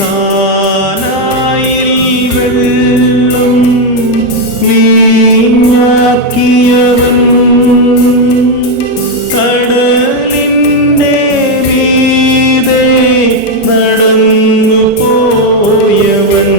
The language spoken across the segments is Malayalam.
കാനായിൽ വെള്ളം വീഞ്ഞാക്കിയവൻ, കടലിന്റെ മീതെ നടന്നു പോയവൻ,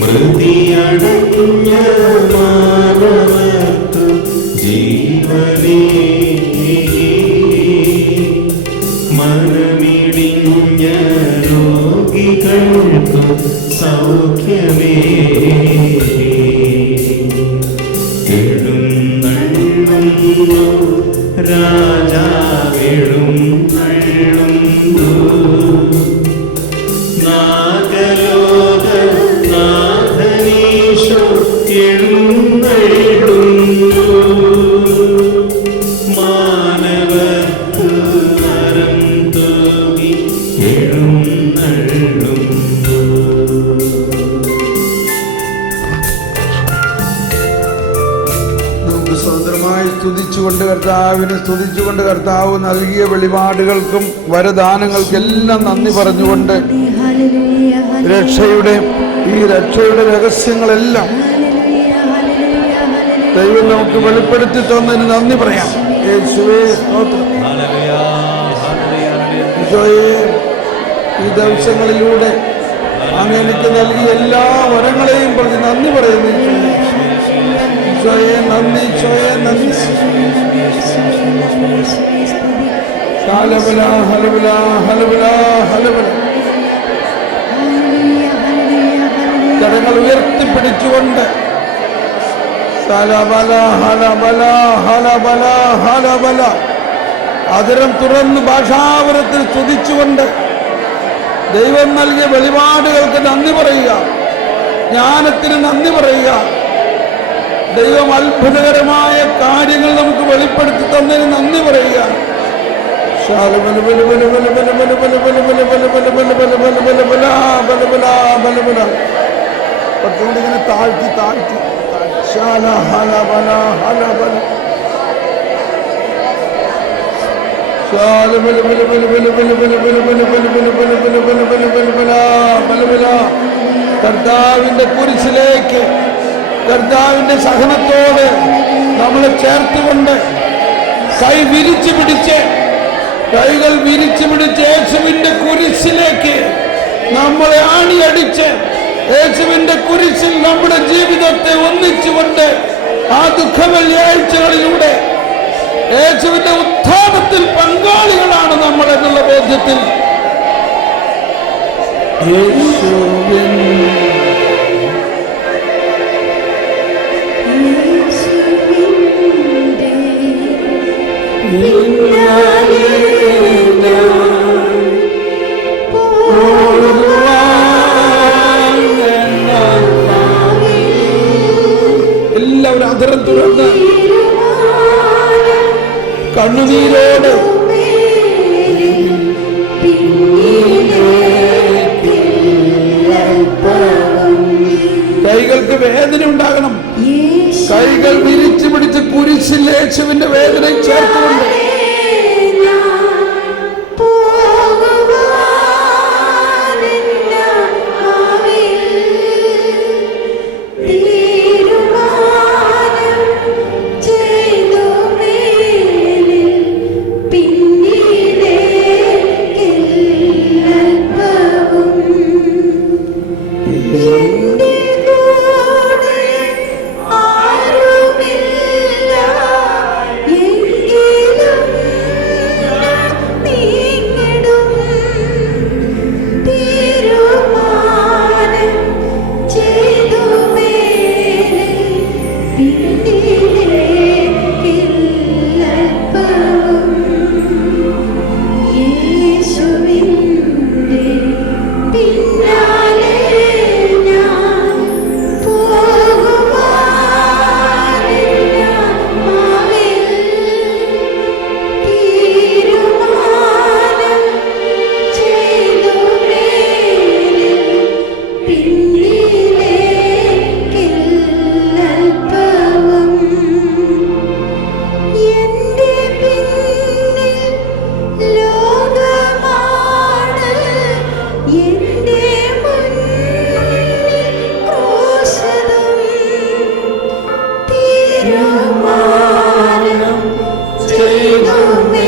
മൃതിയടഞ്ഞ മാനവർക്ക് ജീവനേ, മനമിടിഞ്ഞ രോഗികൾക്ക് സൗഖ്യമേ, എഴുന്നള്ളുന്നു രാജാവെഴുന്നള്ളുന്നു, നാഗലോകനാഥനീശോ എഴുന്നള്ളുന്നു, മാനവർക്ക് വരം തൂകി എഴുന്നള്ളുന്നു. നമുക്ക് സ്വതന്ത്രമായി സ്തുതിച്ചുകൊണ്ട് സ്തുതിച്ചുകൊണ്ട് കർത്താവ് നൽകിയ വെളിപാടുകൾക്കും വരദാനങ്ങൾക്കെല്ലാം നന്ദി പറഞ്ഞുകൊണ്ട് രക്ഷയുടെ രഹസ്യങ്ങളെല്ലാം ദൈവം നമുക്ക് വെളിപ്പെടുത്തി തന്നതിന് നന്ദി പറയാം. യേശുവേ സ്തോത്രം. ഈശോയെ, ഈ ദിവസങ്ങളിലൂടെ അങ്ങ് എനിക്ക് നൽകിയ എല്ലാ വരങ്ങളെയും പറഞ്ഞ് നന്ദി പറയുന്നു. ഈശോയെ നന്ദി, ഈശോയെ നന്ദി. ഹലബല ഹലബല ഹലബല ഹലബല. കരങ്ങൾ ഉയർത്തിപ്പിടിച്ചുകൊണ്ട് ഹലബല ഹലബല ഹലബല ഹലബല, അതിരം തുറന്ന് ഭാഷാപരത്തിൽ സ്തുതിച്ചുകൊണ്ട് ദൈവം നൽകിയ വെളിപാടുകൾക്ക് നന്ദി പറയുക, ജ്ഞാനത്തിന് നന്ദി പറയുക. ദൈവം അത്ഭുതകരമായ കാര്യങ്ങൾ നമുക്ക് വെളിപ്പെടുത്തി തന്നതിന് നന്ദി പറയുക. ഇങ്ങനെ താഴ്ത്തി താഴ്ത്തി കർത്താവിന്റെ കുരിശിലേക്ക്, കർത്താവിന്റെ സഹനത്തോട് നമ്മളെ ചേർത്തുകൊണ്ട് കൈകൾ വിരിച്ചു പിടിച്ച് യേശുവിന്റെ കുരിശിലേക്ക് നമ്മളെ ആണിയടിച്ച് യേശുവിന്റെ കുരിശിൽ നമ്മുടെ ജീവിതത്തെ ഒന്നിച്ചുകൊണ്ട് ആ ദുഃഖവെള്ളിയാഴ്ചകളിലൂടെ യേശുവിന്റെ ഉത്ഥാനത്തിൽ പങ്കാളികളാണ് നമ്മൾ എന്നുള്ള ബോധ്യത്തിൽ എല്ലാവരും അതിരം തുറന്ന് കണ്ണുനീരോട് കൈകൾക്ക് വേദന ഉണ്ടാകണം. കൈകൾ വിരിച്ചു പിടിച്ച് കുരിശിൽ യേശുവിന്റെ വേദന ചേർത്തുകൊണ്ട് ആരുമില്ല എങ്കിലും ചെയ്തുമേ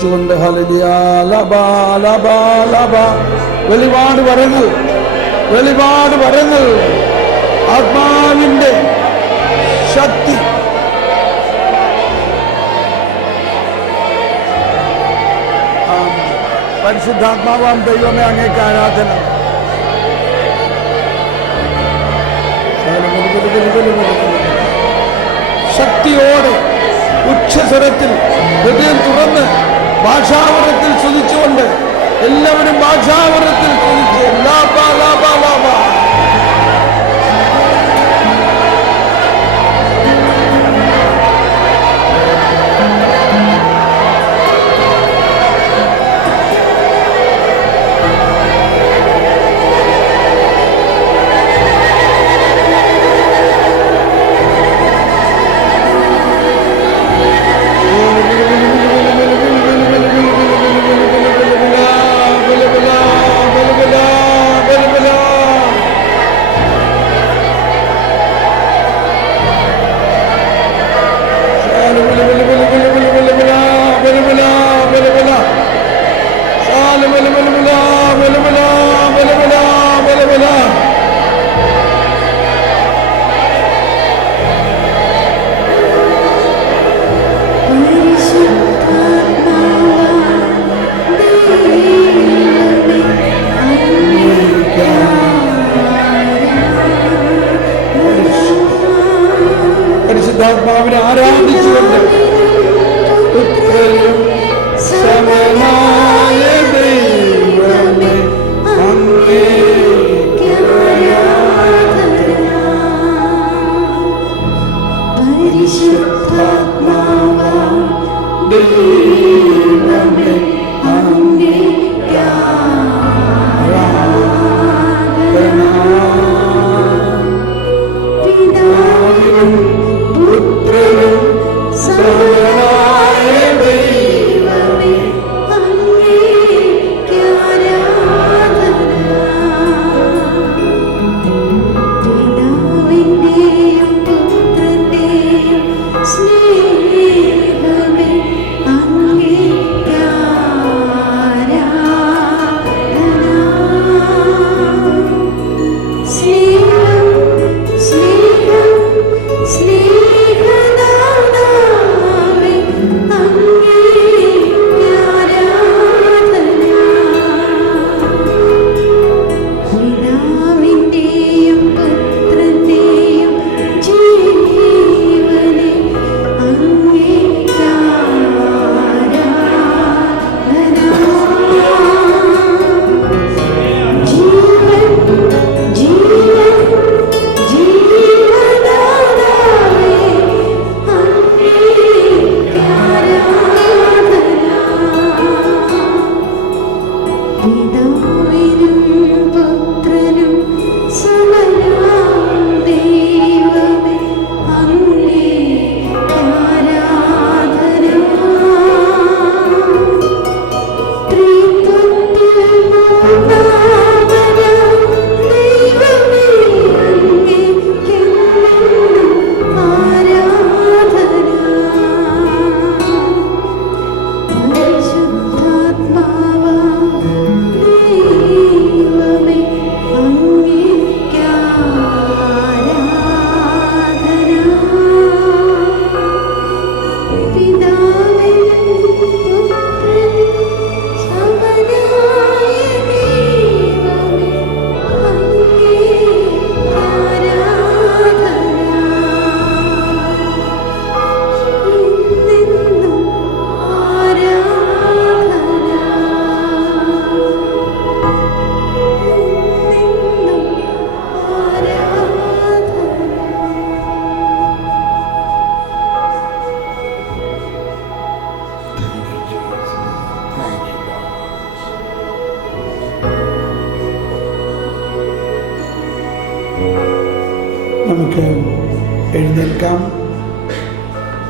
കൊണ്ട് ഹല്ലേലൂയ. ലബാ ലബാ ലബാ. വെളിപാട് വരങ്ങൾ, വെളിപാട് വരങ്ങൾ, ആത്മാവിന്റെ ശക്തി. പരിശുദ്ധാത്മാവാം ദൈവമേ, അങ്ങേക്ക് ആരാധന. ശക്തിയോടെ ഉച്ചസ്വരത്തിൽ ഹൃദയം തുറന്ന് ഭാഷാവരത്തിൽ സ്തുതിച്ചുകൊണ്ട് എല്ലാവരും ഭാഷാവരത്തിൽ സ്തുതിച്ച് ലാബാ ലാബാ ലാബാ. പരിശുദ്ധാത്മാവിനെ ആരാധിച്ചുകൊണ്ട് ഉത്തരം സമനായ ദൈവമേ അങ്ങേക്ക് ആരാധന. പരിശുദ്ധാത്മാവാം ദൈവമേ അങ്ങേക്ക് ആരാധന. പിതാവിനും പുത്രനും സമനായ ദൈവമേ അങ്ങേക്ക് ആരാധന. പിതാവിന്റെയും പുത്രന്റെയും സ്നേഹമേ അങ്ങേക്ക് നിൽക്കാം.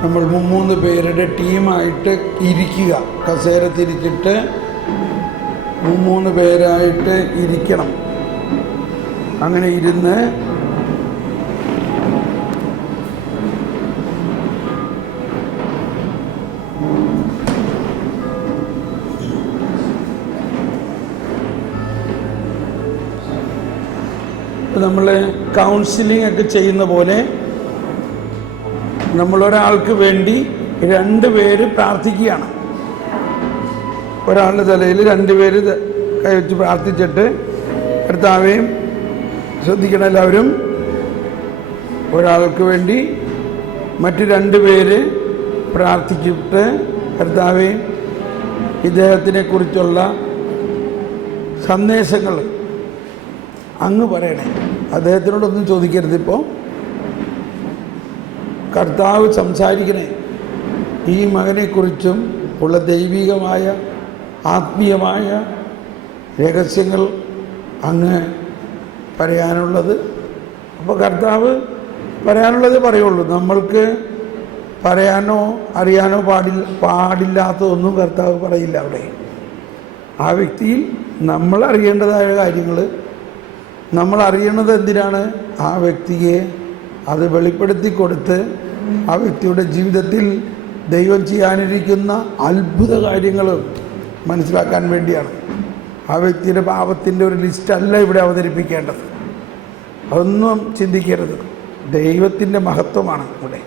നമ്മൾ 3 പേരുടെ ടീമായിട്ട് ഇരിക്കുക. കസേര തിരിച്ചിട്ട് 3 പേരായിട്ട് ഇരിക്കണം. അങ്ങനെ ഇരുന്ന് നമ്മൾ കൗൺസിലിംഗ് ഒക്കെ ചെയ്യുന്ന പോലെ നമ്മളൊരാൾക്ക് വേണ്ടി 2 പേര് പ്രാർത്ഥിക്കുകയാണ്. ഒരാളുടെ തലയിൽ 2 പേര് കൈവച്ച് പ്രാർത്ഥിച്ചിട്ട്, കർത്താവേ, ശ്രദ്ധിക്കണം എല്ലാവരും, ഒരാൾക്ക് വേണ്ടി മറ്റ് 2 പേര് പ്രാർത്ഥിച്ചിട്ട്, കർത്താവേ, ഇദ്ദേഹത്തിനെ കുറിച്ചുള്ള സന്ദേശങ്ങൾ അങ്ങ് പറയണേ. അദ്ദേഹത്തിനോടൊന്നും ചോദിക്കരുത്. ഇപ്പോൾ കർത്താവ് സംസാരിക്കണേ. ഈ മകനെക്കുറിച്ചും ഉള്ള ദൈവികമായ ആത്മീയമായ രഹസ്യങ്ങൾ അങ്ങ് പറയാനുള്ളത്. അപ്പോൾ കർത്താവ് പറയാനുള്ളത് പറയുള്ളൂ. നമ്മൾക്ക് പറയാനോ അറിയാനോ പാടില്ലാത്തതൊന്നും കർത്താവ് പറയില്ല. അവിടെ ആ വ്യക്തിയിൽ നമ്മൾ അറിയേണ്ടതായ കാര്യങ്ങൾ നമ്മൾ അറിയണത് എന്തിനാണ്? ആ വ്യക്തിയെ അത് വെളിപ്പെടുത്തി കൊടുത്ത് ആ വ്യക്തിയുടെ ജീവിതത്തിൽ ദൈവം ചെയ്യാനിരിക്കുന്ന അത്ഭുത കാര്യങ്ങൾ മനസ്സിലാക്കാൻ വേണ്ടിയാണ്. ആ വ്യക്തിയുടെ പാപത്തിൻ്റെ ഒരു ലിസ്റ്റല്ല ഇവിടെ അവതരിപ്പിക്കേണ്ടത്. അതൊന്നും ചിന്തിക്കരുത്. ദൈവത്തിൻ്റെ മഹത്വമാണ് ഇവിടെ.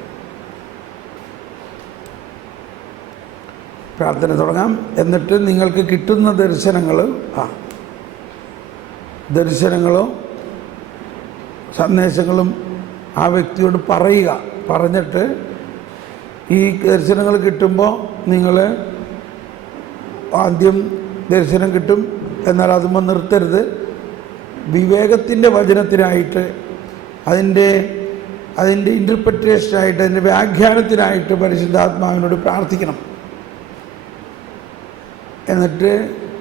പ്രാർത്ഥന തുടങ്ങാം. എന്നിട്ട് നിങ്ങൾക്ക് കിട്ടുന്ന ദർശനങ്ങളോ സന്ദേശങ്ങളും ആ വ്യക്തിയോട് പറയുക. പറഞ്ഞിട്ട് ഈ ദർശനങ്ങൾ കിട്ടുമ്പോൾ നിങ്ങൾ ആദ്യം ദർശനം കിട്ടും, എന്നാൽ അതുമ്പോൾ നിർത്തരുത്. വിവേകത്തിൻ്റെ വചനത്തിനായിട്ട്, അതിൻ്റെ ഇൻ്റർപ്രിറ്റേഷനായിട്ട്, അതിൻ്റെ വ്യാഖ്യാനത്തിനായിട്ട് പരിശുദ്ധാത്മാവിനോട് പ്രാർത്ഥിക്കണം. എന്നിട്ട്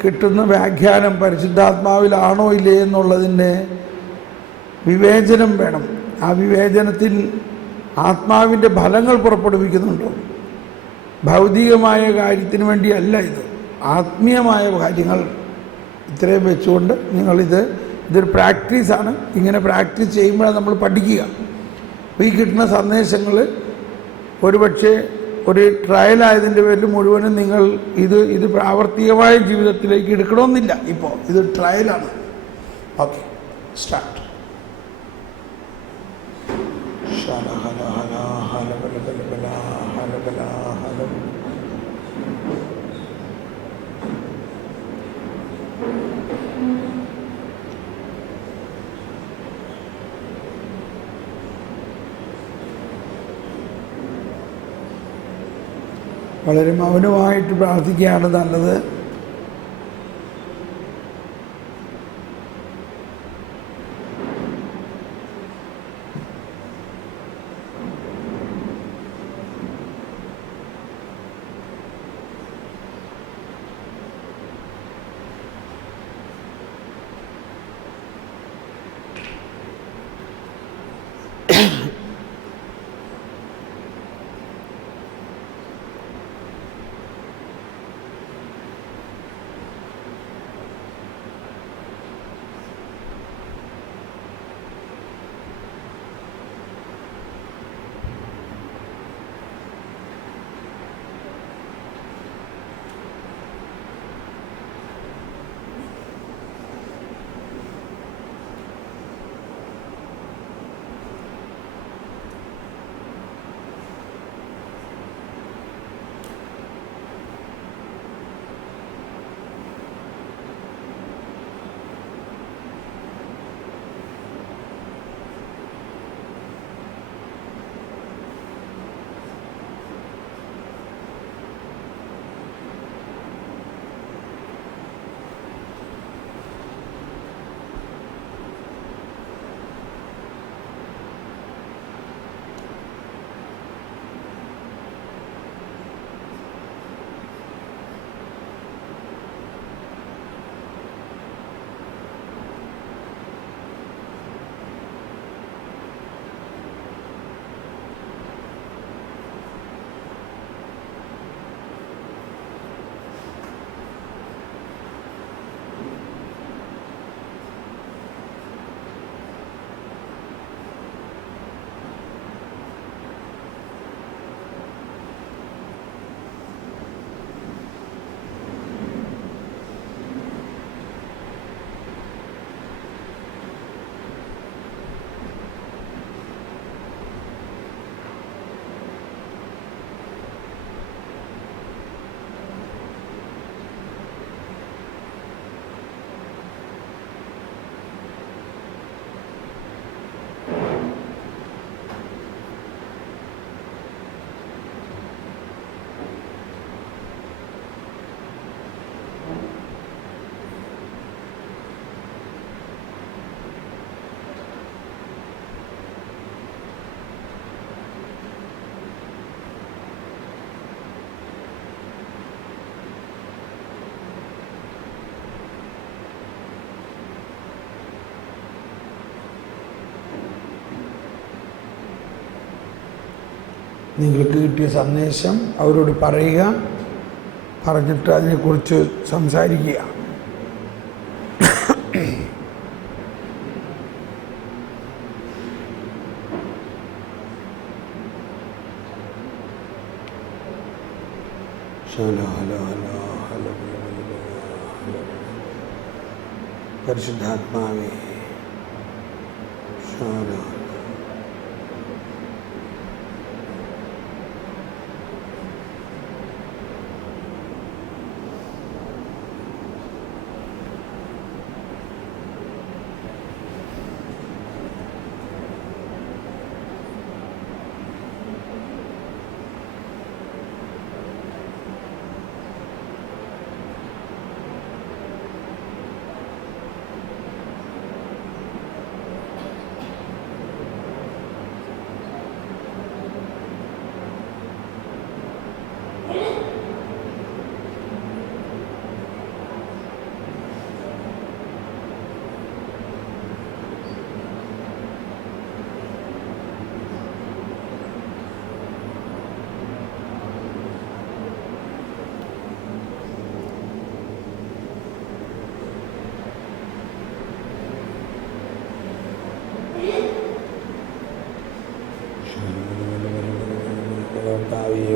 കിട്ടുന്ന വ്യാഖ്യാനം പരിശുദ്ധാത്മാവിലാണോ ഇല്ലേ എന്നുള്ളതിൻ്റെ വിവേചനം വേണം. ആ വിവേചനത്തിൽ ആത്മാവിൻ്റെ ഫലങ്ങൾ പുറപ്പെടുവിക്കുന്നുണ്ടോ? ഭൗതികമായ കാര്യത്തിന് വേണ്ടിയല്ല ഇത്, ആത്മീയമായ കാര്യങ്ങൾ. ഇത്രയും വെച്ചുകൊണ്ട് ഇതൊരു പ്രാക്ടീസാണ്. ഇങ്ങനെ പ്രാക്ടീസ് ചെയ്യുമ്പോഴാണ് നമ്മൾ പഠിക്കുക. അപ്പോൾ ഈ കിട്ടുന്ന സന്ദേശങ്ങൾ ഒരുപക്ഷെ ഒരു ട്രയലായതിൻ്റെ പേരിൽ മുഴുവനും നിങ്ങൾ ഇത് പ്രാവർത്തികമായ ജീവിതത്തിലേക്ക് എടുക്കണമെന്നില്ല. ഇപ്പോൾ ഇത് ട്രയലാണ്. Okay, start. വളരെ മൗനമായിട്ട് പ്രാർത്ഥിക്കുകയാണ് നല്ലത്. നിങ്ങൾക്ക് കിട്ടിയ സന്ദേശം അവരോട് പറയുക, പറഞ്ഞിട്ട് അതിനെക്കുറിച്ച് സംസാരിക്കുക. പരിശുദ്ധാത്മാവേ,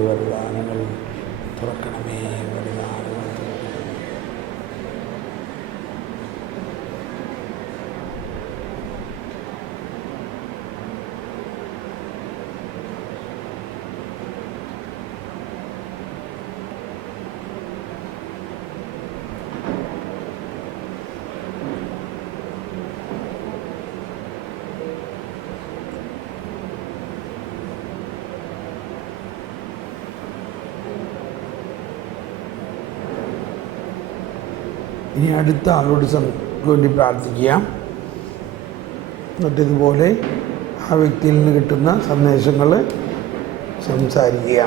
വരദാനങ്ങൾ തുറക്കണമേ, വരദാനങ്ങൾ തുറക്കണമേ. ഇനി അടുത്ത ആളോട് വേണ്ടി പ്രാർത്ഥിക്കുക. എന്നിട്ടിതുപോലെ ആ വ്യക്തിയിൽ നിന്ന് കിട്ടുന്ന സന്ദേശങ്ങൾ സംസാരിക്കുക.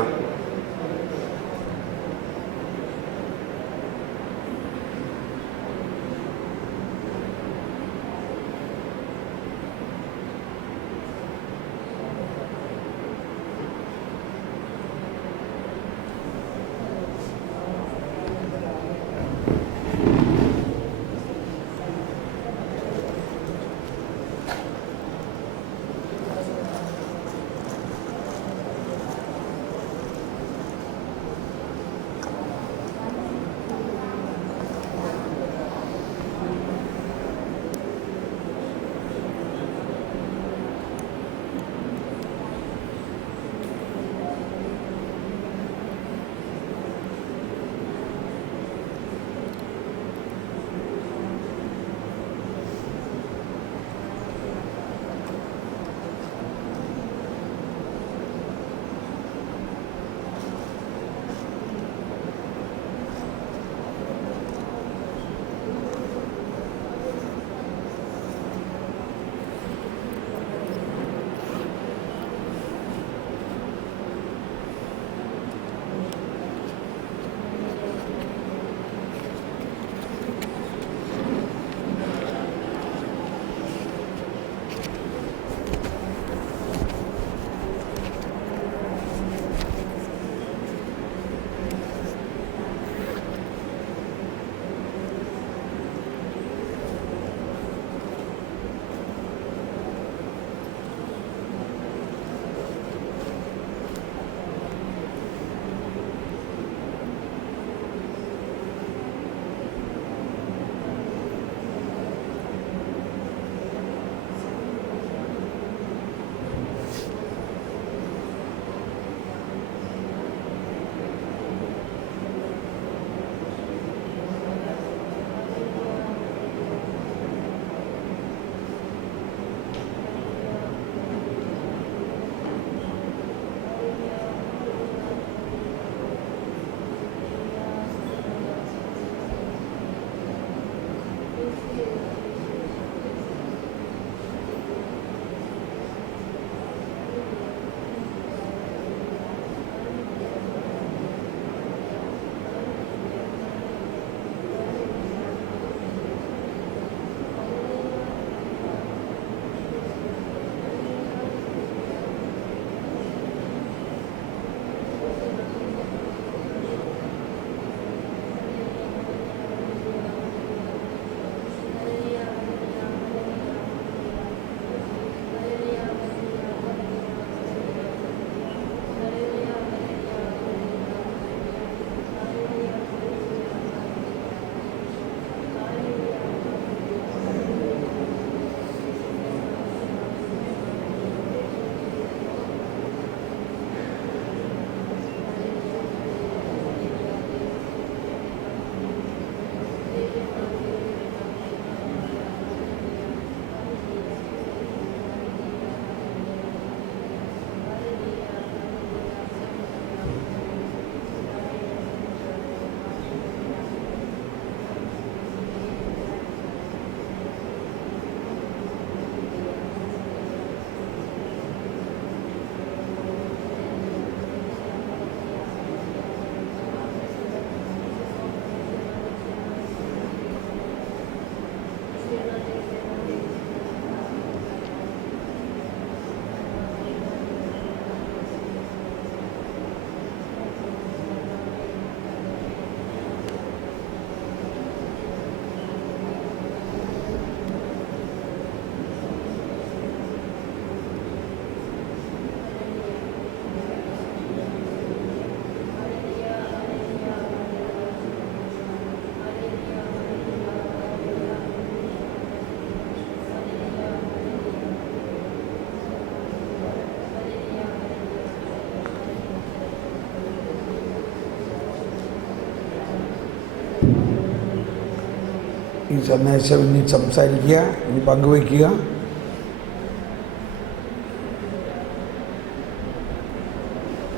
ഈ സന്ദേശം ഇനി സംസാരിക്കുക, ഇനി പങ്കുവയ്ക്കുക.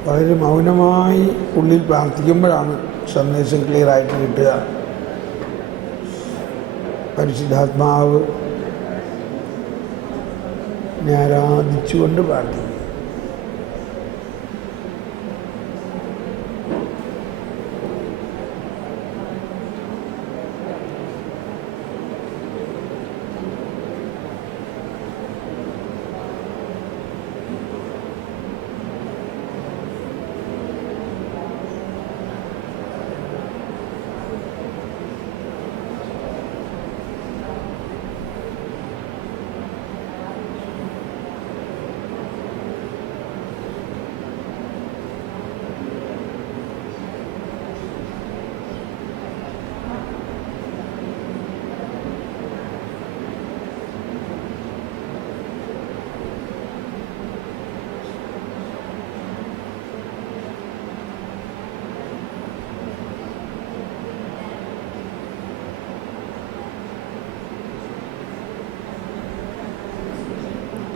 വളരെ മൗനമായി ഉള്ളിൽ പ്രാർത്ഥിക്കുമ്പോഴാണ് സന്ദേശം ക്ലിയറായിട്ട് കിട്ടുക. പരിശുദ്ധാത്മാവ് ആരാധിച്ചുകൊണ്ട് പ്രാർത്ഥിക്കും.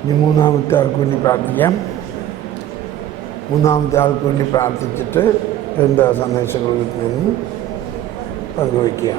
ഇനി മൂന്നാമത്തെ ആൾക്ക് വേണ്ടി പ്രാർത്ഥിക്കാം. മൂന്നാമത്തെ ആൾക്ക് വേണ്ടി പ്രാർത്ഥിച്ചിട്ട് എന്താ സന്ദേശങ്ങൾ കിട്ടുന്നതെന്ന് പങ്കുവയ്ക്കുക.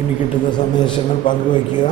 ഇനി കിട്ടുന്ന സന്ദേശങ്ങൾ പങ്കുവയ്ക്കുക.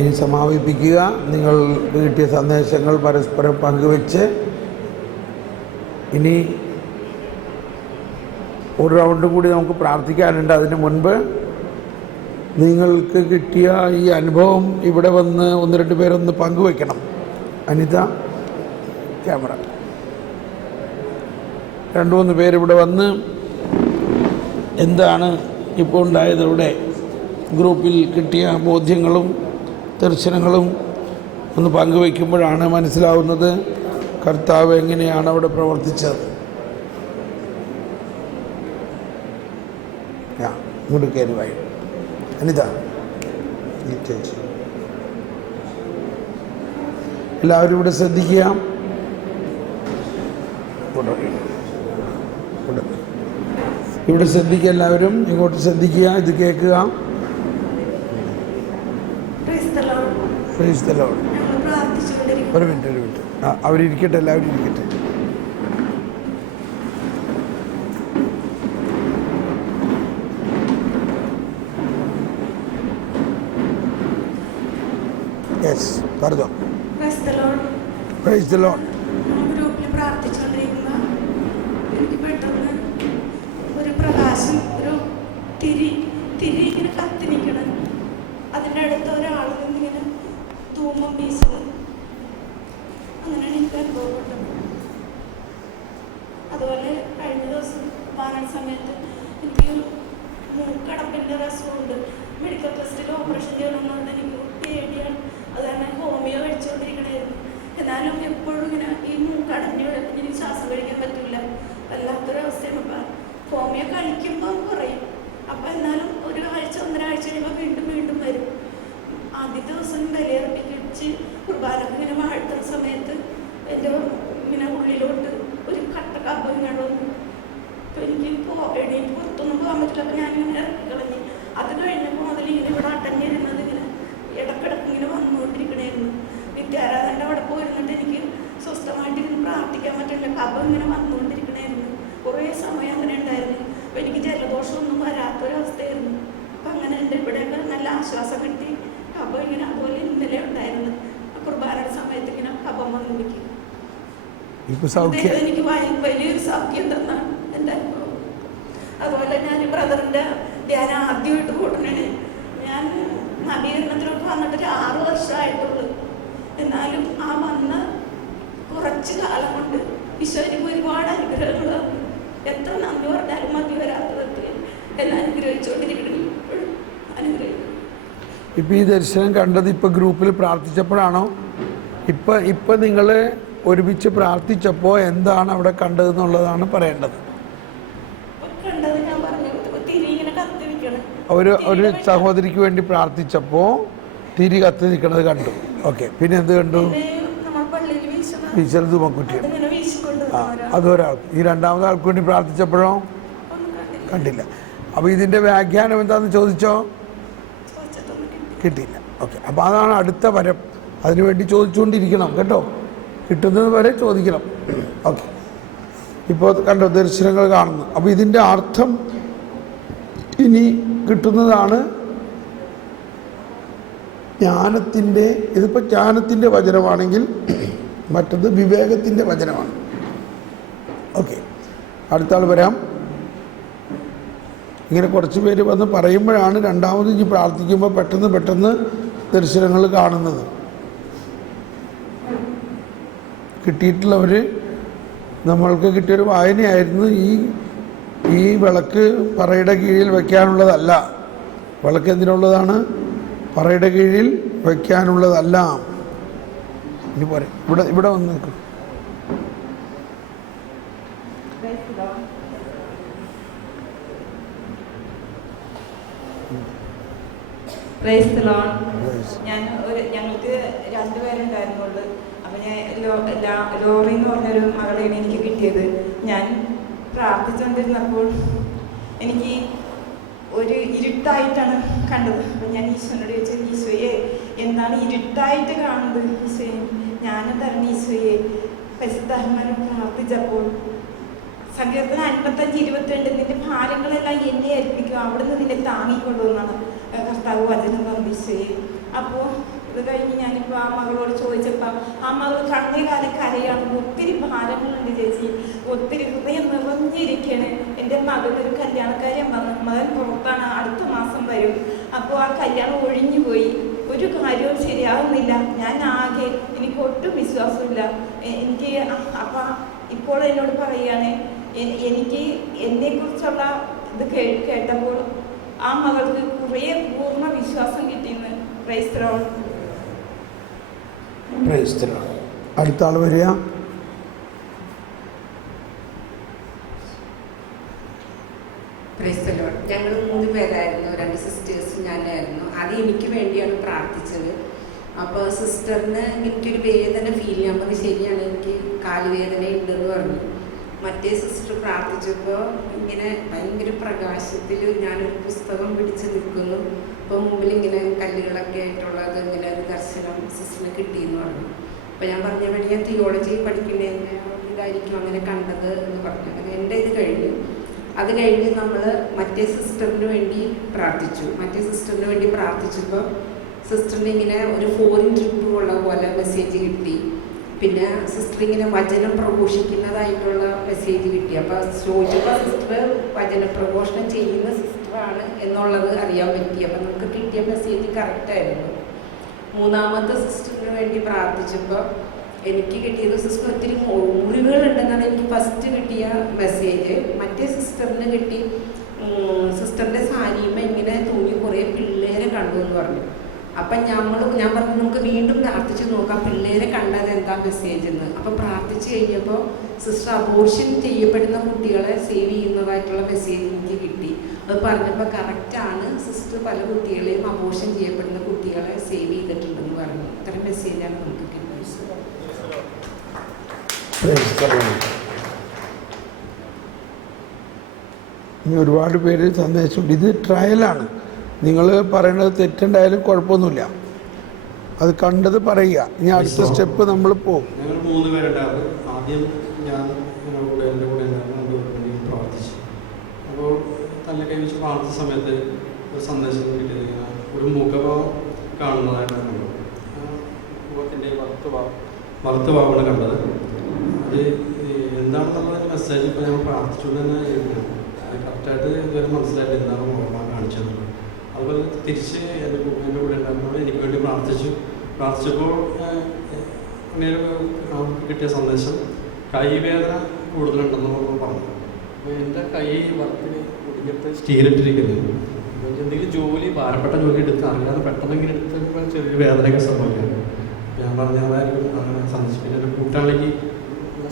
ഇനി സമാപിപ്പിക്കുക. നിങ്ങൾ കിട്ടിയ സന്ദേശങ്ങൾ പരസ്പരം പങ്കുവെച്ച് ഇനി ഒരു റൗണ്ട് കൂടി നമുക്ക് പ്രാർത്ഥിക്കാനുണ്ട്. അതിന് മുൻപ് നിങ്ങൾക്ക് കിട്ടിയ ഈ അനുഭവം ഇവിടെ വന്ന് ഒന്ന് രണ്ട് പേരൊന്ന് പങ്കുവെക്കണം. അനിത, ക്യാമറ. രണ്ട് മൂന്ന് പേരിവിടെ വന്ന് എന്താണ് ഇപ്പോൾ ഉണ്ടായത്, ഇവിടെ ഗ്രൂപ്പിൽ കിട്ടിയ ബോധ്യങ്ങളും ദർശനങ്ങളും ഒന്ന് പങ്കുവയ്ക്കുമ്പോഴാണ് മനസ്സിലാവുന്നത് കർത്താവ് എങ്ങനെയാണ് അവിടെ പ്രവർത്തിച്ചത്. ഇങ്ങോട്ട് കയറുവായി അനിത. എല്ലാവരും ഇവിടെ ശ്രദ്ധിക്കുക. ഇവിടെ ശ്രദ്ധിക്കുക, എല്ലാവരും ഇങ്ങോട്ട് ശ്രദ്ധിക്കുക, ഇത് കേൾക്കുക. Praise the Lord. ഒരു മിനിറ്റ്. അവരിയ്ക്കട്ടെ, എല്ലാവരും ഇരിക്കട്ടെ. യെസ്, പറഞ്ഞോ. Praise the Lord. ഗ്രൂപ്പിൽ പ്രാർത്ഥിച്ചുകൊണ്ടിരിക്കുമ്പോൾ എനിക്ക് പെട്ടെന്ന് ഒരു പ്രകാശം, ഒരു തിരി ഇങ്ങനെ കത്തി നിൽക്കണം. അതിൻ്റെ അടുത്ത് ഒരാൾ ഇങ്ങനെ ധൂമം വീശുന്നത്, അങ്ങനെയാണ് എനിക്ക് അനുഭവപ്പെട്ടത്. അതുപോലെ കഴിഞ്ഞ ദിവസം വാങ്ങുന്ന സമയത്ത് എനിക്ക് മൂക്കടപ്പിൻ്റെ അസുഖമുണ്ട്. മെഡിക്കൽ ടെസ്റ്റിൽ ഓപ്പറേഷൻ ചെയ്യണമെന്ന് പറഞ്ഞാൽ എനിക്ക് പേടിയാണ്. അത് തന്നെ ഹോമിയോ കഴിച്ചുകൊണ്ടിരിക്കണമായിരുന്നു. എന്നാലും എപ്പോഴും ഇങ്ങനെ ഈ മൂക്കടഞ്ഞ് കിടക്കുന്ന എനിക്ക് ശ്വാസം കഴിക്കാൻ പറ്റില്ല. വല്ലാത്തൊരവസ്ഥയാണ്. അപ്പം ഹോമിയോ കഴിക്കുമ്പോൾ കുറയും. അപ്പം എന്നാലും ഒരു ആഴ്ച 1.5 കഴിയുമ്പോൾ വീണ്ടും വരും. ആദ്യ ദിവസം ബലിയർപ്പിച്ച് കുർബാനക്ക് ഇങ്ങനെ വാഴ്ത്തുന്ന സമയത്ത് എൻ്റെ ഇങ്ങനെ ഉള്ളിലോട്ട് ഒരു കപ്പം ഇങ്ങനെ വന്നു. അപ്പം എനിക്ക് എണീറ്റ് പുറത്തൊന്നും പോകാൻ പറ്റില്ല. അപ്പം ഞാനിങ്ങനെ കളഞ്ഞു. അത് കഴിഞ്ഞപ്പോൾ മുതൽ ഇങ്ങനെ ഇവിടെ അടഞ്ഞിരുന്നത് ഇങ്ങനെ ഇടക്കിടക്ക് ഇങ്ങനെ വന്നുകൊണ്ടിരിക്കണമായിരുന്നു. വിദ്യാരാധൻ്റെ അവിടെ പോയിരുന്നിട്ട് എനിക്ക് സ്വസ്ഥമായിട്ടിരുന്ന് പ്രാർത്ഥിക്കാൻ പറ്റില്ല. കപം ഇങ്ങനെ വന്നുകൊണ്ടിരിക്കണമായിരുന്നു. കുറേ സമയം അങ്ങനെ ഉണ്ടായിരുന്നു. അപ്പോൾ എനിക്ക് ജലദോഷമൊന്നും വരാത്തൊരവസ്ഥയായിരുന്നു. അപ്പം അങ്ങനെ എൻ്റെ ഇവിടെയൊക്കെ നല്ല ആശ്വാസം കിട്ടി. കപം ഇങ്ങനെ അതുപോലെ ഇന്നലെ ഉണ്ടായിരുന്നു. കുർബാനയുടെ സമയത്ത് ഇങ്ങനെ കപം വന്നിരിക്കും. എനിക്ക് വലിയൊരു സൗഖ്യം തന്നാണ് എൻ്റെ അനുഭവം. അതുപോലെ ഞാൻ ബ്രദറിൻ്റെ ധ്യാനം ആദ്യമായിട്ട് കൂട്ടണേ. ഞാൻ നവീകരണത്തിലോട്ട് വന്നിട്ട് 6 വർഷമായിട്ടുള്ളൂ. എന്നാലും ആ വന്ന കുറച്ച് കാലം കൊണ്ട് ഈശോയ്ക്ക് ഒരുപാട് അനുഗ്രഹങ്ങൾ തന്നു. എത്ര നന്ദി പറഞ്ഞാലും മതി വരാത്ത തരത്തിൽ എല്ലാം അനുഗ്രഹിച്ചുകൊണ്ടിരിക്കണം. ഇപ്പോഴും അനുഗ്രഹിക്കും. ഇപ്പം ഈ ദർശനം കണ്ടത് ഇപ്പം ഗ്രൂപ്പിൽ പ്രാർത്ഥിച്ചപ്പോഴാണോ? ഇപ്പം നിങ്ങൾ ഒരുമിച്ച് പ്രാർത്ഥിച്ചപ്പോൾ എന്താണ് അവിടെ കണ്ടതെന്നുള്ളതാണ് പറയേണ്ടത്. കണ്ടത് ഞാൻ പറഞ്ഞു, തിരി ഇങ്ങനെ കത്തി നിൽക്കണം. ഒരു സഹോദരിക്ക് വേണ്ടി പ്രാർത്ഥിച്ചപ്പോൾ തിരി കത്തി നിൽക്കുന്നത് കണ്ടു. ഓക്കെ, പിന്നെ എന്ത് കണ്ടു? വീശൽ ധൂമക്കുറ്റിയാണ്. അതൊരാൾ. ഈ രണ്ടാമത്തെ ആൾക്ക് വേണ്ടി പ്രാർത്ഥിച്ചപ്പോഴോ കണ്ടില്ല. അപ്പോൾ ഇതിൻ്റെ വ്യാഖ്യാനം എന്താണെന്ന് ചോദിച്ചോ? കിട്ടിയില്ല. ഓക്കെ, അപ്പോൾ അതാണ് അടുത്ത വരം. അതിനുവേണ്ടി ചോദിച്ചുകൊണ്ടിരിക്കണം കേട്ടോ. കിട്ടുന്നത് വരെ ചോദിക്കണം. ഓക്കെ, ഇപ്പോൾ കണ്ടോ ദർശനങ്ങൾ കാണുന്നു. അപ്പോൾ ഇതിൻ്റെ അർത്ഥം ഇനി കിട്ടുന്നതാണ് ജ്ഞാനത്തിൻ്റെ. ഇതിപ്പോൾ ജ്ഞാനത്തിൻ്റെ വചനമാണെങ്കിൽ മറ്റത് വിവേകത്തിൻ്റെ വചനമാണ്. ഓക്കെ, അടുത്ത ആൾ വരാം. ഇങ്ങനെ കുറച്ച് പേര് വന്ന് പറയുമ്പോഴാണ് രണ്ടാമത് ഇനി പ്രാർത്ഥിക്കുമ്പോൾ പെട്ടെന്ന് ദർശനങ്ങൾ കാണുന്നത്. കിട്ടിയിട്ടുള്ളവർ നമ്മൾക്ക് കിട്ടിയൊരു വായനയായിരുന്നു. ഈ വിളക്ക് പറയുടെ കീഴിൽ വയ്ക്കാനുള്ളതല്ല. വിളക്ക് എന്തിനുള്ളതാണ്? പറയുടെ കീഴിൽ വയ്ക്കാനുള്ളതല്ല. ഇനി പോരെ, ഇവിടെ വന്ന് നിൽക്കും. ഞങ്ങൾക്ക് 2 പേരുണ്ടായിരുന്നുള്ളൂ. അപ്പം ഞാൻ ലോറി എന്ന് പറഞ്ഞൊരു മകളെയാണ് എനിക്ക് കിട്ടിയത്. ഞാൻ പ്രാർത്ഥിച്ചുകൊണ്ടിരുന്നപ്പോൾ എനിക്ക് ഒരു ഇരുട്ടായിട്ടാണ് കണ്ടത്. അപ്പം ഞാൻ ഈശോനോട് ചോദിച്ചത്, ഈശോയെ എന്താണ് ഇരുട്ടായിട്ട് കാണുന്നത്? ഈശോയെ ജ്ഞാനം തരണം ഈശോയെ. പരിശുദ്ധാത്മാവിനെ പ്രാർത്ഥിച്ചപ്പോൾ സങ്കീർത്തനം 55:22 നിന്റെ ഭാരങ്ങളെല്ലാം എന്നെ ഏൽപ്പിക്കും, അവിടുന്ന് നിന്നെ താങ്ങിക്കൊള്ളുമെന്നാണ് കർത്താവ് വചനം തന്നീശോയെ. അപ്പോൾ ഇത് കഴിഞ്ഞ് ഞാനിപ്പോൾ ആ മകളോട് ചോദിച്ചപ്പോൾ ആ മകൾ കണ്ണീരാലെ കരയാണ്. ഒത്തിരി ഭാരങ്ങളുണ്ട് ചേച്ചി, ഒത്തിരി ഹൃദയം നിറഞ്ഞിരിക്കുകയാണ്. എൻ്റെ മകനൊരു കല്യാണക്കാര്യം വന്നു. മകൻ പുറത്താണ്, അടുത്ത മാസം വരും. അപ്പോൾ ആ കല്യാണം ഒഴിഞ്ഞു പോയി. ഒരു കാര്യവും ശരിയാവുന്നില്ല. ഞാൻ ആകെ, എനിക്ക് ഒട്ടും വിശ്വാസമില്ല. എനിക്ക് അപ്പം ഇപ്പോൾ എന്നോട് പറയുകയാണ്, എനിക്ക് എന്നെക്കുറിച്ചുള്ള ഇത് കേട്ടപ്പോൾ ആ മകൾക്ക് കുറേ പൂർണ്ണ വിശ്വാസം കിട്ടിയെന്ന്. Praise the Lord. Praise the Lord. അടുത്ത ആൾ വരിക. Praise the Lord. ഞങ്ങൾ 3 പേരായിരുന്നു, 2 സിസ്റ്റേഴ്സും ഞാനായിരുന്നു. അത് എനിക്ക് വേണ്ടിയാണ് പ്രാർത്ഥിച്ചത്. അപ്പോൾ സിസ്റ്ററിന് എനിക്കൊരു വേദന ഫീൽ ചെയ്യാൻ പറഞ്ഞു. ശരിയാണ്, എനിക്ക് കാലുവേദന ഉണ്ടെന്ന് പറഞ്ഞു. മറ്റേ സിസ്റ്റർ പ്രാർത്ഥിച്ചപ്പോൾ ഇങ്ങനെ ഭയങ്കര പ്രകാശത്തിൽ ഞാനൊരു പുസ്തകം പിടിച്ച് നിൽക്കുന്നു. അപ്പോൾ മുമ്പിൽ ഇങ്ങനെ കല്ലുകളൊക്കെ ആയിട്ടുള്ളത് ഇങ്ങനെ ഒരു ദർശനം സിസ്റ്ററിന് കിട്ടിയെന്ന് പറഞ്ഞു. അപ്പോൾ ഞാൻ പറഞ്ഞ വേണ്ടി ഞാൻ തിയോളജി പഠിക്കുന്നതിൻ്റെ ഇതായിരിക്കും അങ്ങനെ കണ്ടത് എന്ന് പറഞ്ഞു. അങ്ങനെ എൻ്റെ ഇത് കഴിഞ്ഞു. അത് കഴിഞ്ഞ് നമ്മൾ മറ്റേ സിസ്റ്ററിന് വേണ്ടി പ്രാർത്ഥിച്ചു. മറ്റേ സിസ്റ്ററിന് വേണ്ടി പ്രാർത്ഥിച്ചപ്പോൾ സിസ്റ്ററിന് ഇങ്ങനെ ഒരു ഫോറിൻ ട്രിപ്പ് ഉള്ള പോലെ മെസ്സേജ് കിട്ടി. പിന്നെ സിസ്റ്റർ ഇങ്ങനെ വചനം പ്രഘോഷിക്കുന്നതായിട്ടുള്ള മെസ്സേജ് കിട്ടി. അപ്പോൾ ചോദിച്ചപ്പോൾ സിസ്റ്റർ വചന പ്രഘോഷണം ചെയ്യുന്ന സിസ്റ്ററാണ് എന്നുള്ളത് അറിയാൻ പറ്റി. അപ്പം നമുക്ക് കിട്ടിയ മെസ്സേജ് കറക്റ്റായിരുന്നു. മൂന്നാമത്തെ സിസ്റ്ററിന് വേണ്ടി പ്രാർത്ഥിച്ചപ്പോൾ എനിക്ക് കിട്ടിയത് സിസ്റ്റർ ഒത്തിരി മുറിവുകളുണ്ടെന്നാണ് എനിക്ക് ഫസ്റ്റ് കിട്ടിയ മെസ്സേജ്. മറ്റേ സിസ്റ്ററിന് കിട്ടി സിസ്റ്ററിൻ്റെ സാരിയുമ്പോൾ ഇങ്ങനെ തൂങ്ങി കുറേ പിള്ളേരെ കണ്ടു എന്ന് പറഞ്ഞു. അപ്പം ഞാൻ പറഞ്ഞു നമുക്ക് വീണ്ടും പ്രാർത്ഥിച്ച് നോക്കാം പിള്ളേരെ കണ്ടത് എന്താ മെസ്സേജ് എന്ന്. അപ്പം പ്രാർത്ഥിച്ച് കഴിഞ്ഞപ്പോൾ സിസ്റ്റർ അബോർഷൻ ചെയ്യപ്പെടുന്ന കുട്ടികളെ സേവ് ചെയ്യുന്നതായിട്ടുള്ള മെസ്സേജ് എനിക്ക് കിട്ടി. അത് പറഞ്ഞപ്പോൾ കറക്റ്റാണ്, സിസ്റ്റർ പല കുട്ടികളെയും അബോർഷൻ ചെയ്യപ്പെടുന്ന കുട്ടികളെ സേവ് ചെയ്തിട്ടുണ്ടെന്ന് പറഞ്ഞു. ഇത്തരം മെസ്സേജാണ് നമുക്ക് കിട്ടിയത്. ഇനി ഒരുപാട് പേര് സന്ദേശമുണ്ട്. ഇത് ട്രയലാണ്. നിങ്ങൾ പറയണത് തെറ്റുണ്ടായാലും കുഴപ്പമൊന്നുമില്ല. അത് കണ്ടത് പറയുക. ഇനി അടുത്ത സ്റ്റെപ്പ് നമ്മൾ പോകും. ഞങ്ങൾ 3 പേരുണ്ടായിരുന്നു. ആദ്യം ഞാൻ എൻ്റെ കൂടെ പ്രവർത്തിച്ചു. അപ്പോൾ തന്നെ കൈവച്ച് പ്രാർത്ഥിച്ച സമയത്ത് ഒരു സന്ദേശം കിട്ടിയത് ഇങ്ങനെ ഒരു മുഖഭാവം കാണുന്നതായിട്ടാണ് കണ്ടത്. മുഖത്തിൻ്റെ വറുത്ത ഭാവമാണ് കണ്ടത്. അത് എന്താണെന്നുള്ളതിൻ്റെ മെസ്സേജ് ഇപ്പോൾ ഞങ്ങൾ പ്രാർത്ഥിച്ചുകൊണ്ട് തന്നെ എഴുതുന്നു. അത് കറക്റ്റായിട്ട് ഇതുവരെ മനസ്സിലായിട്ട് എന്താണ് മുഖഭാവം കാണിച്ചത്. അതുപോലെ തിരിച്ച് എൻ്റെ കൂടെ ഉണ്ടാകുമ്പോൾ എനിക്ക് വേണ്ടി പ്രാർത്ഥിച്ചപ്പോൾ അങ്ങനെ അവർക്ക് കിട്ടിയ സന്ദേശം കൈവേദന കൂടുതലുണ്ടെന്ന് പറഞ്ഞു. അപ്പോൾ എൻ്റെ കൈ വർക്കിന് ഒടിഞ്ഞിട്ട് സ്റ്റീലിട്ടിരിക്കുന്നത്. എന്തെങ്കിലും ജോലി ഭാരപ്പെട്ട ജോലി എടുത്ത് അറിയാതെ പെട്ടെന്നെങ്കിലും എടുത്തപ്പോൾ ചെറിയൊരു വേദനയൊക്കെ സംഭവിക്കാം. ഞാൻ പറഞ്ഞതായിരിക്കും അങ്ങനെ സന്ദേശം. പിന്നെ എൻ്റെ കൂട്ടാളിക്ക്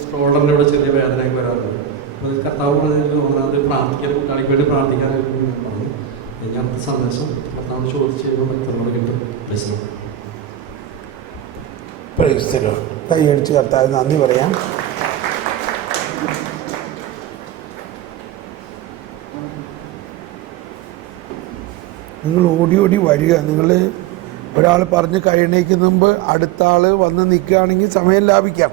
ഷോൾഡറിൻ്റെ ഇവിടെ ചെറിയ വേദനയൊക്കെ വരാറുണ്ട്. അപ്പോൾ കർത്താവ് പറഞ്ഞത് തോന്നാതെ പ്രാർത്ഥിക്കാൻ കൂട്ടാളിക്ക് വേണ്ടി പ്രാർത്ഥിക്കാനായിട്ട് ഞാൻ പറഞ്ഞു. ഞാൻ സന്ദേശം കർത്താവ് ചോദിച്ചു കഴിയുമ്പോൾ മറ്റുള്ളവർ കിട്ടും. കൈയടിച്ച് കർത്താവ് നന്ദി പറയാം. നിങ്ങൾ ഓടി ഓടി വരിക. നിങ്ങൾ ഒരാൾ പറഞ്ഞ് കഴിയണേക്ക് മുമ്പ് അടുത്ത ആൾ വന്ന് നിൽക്കുകയാണെങ്കിൽ സമയം ലാഭിക്കാം.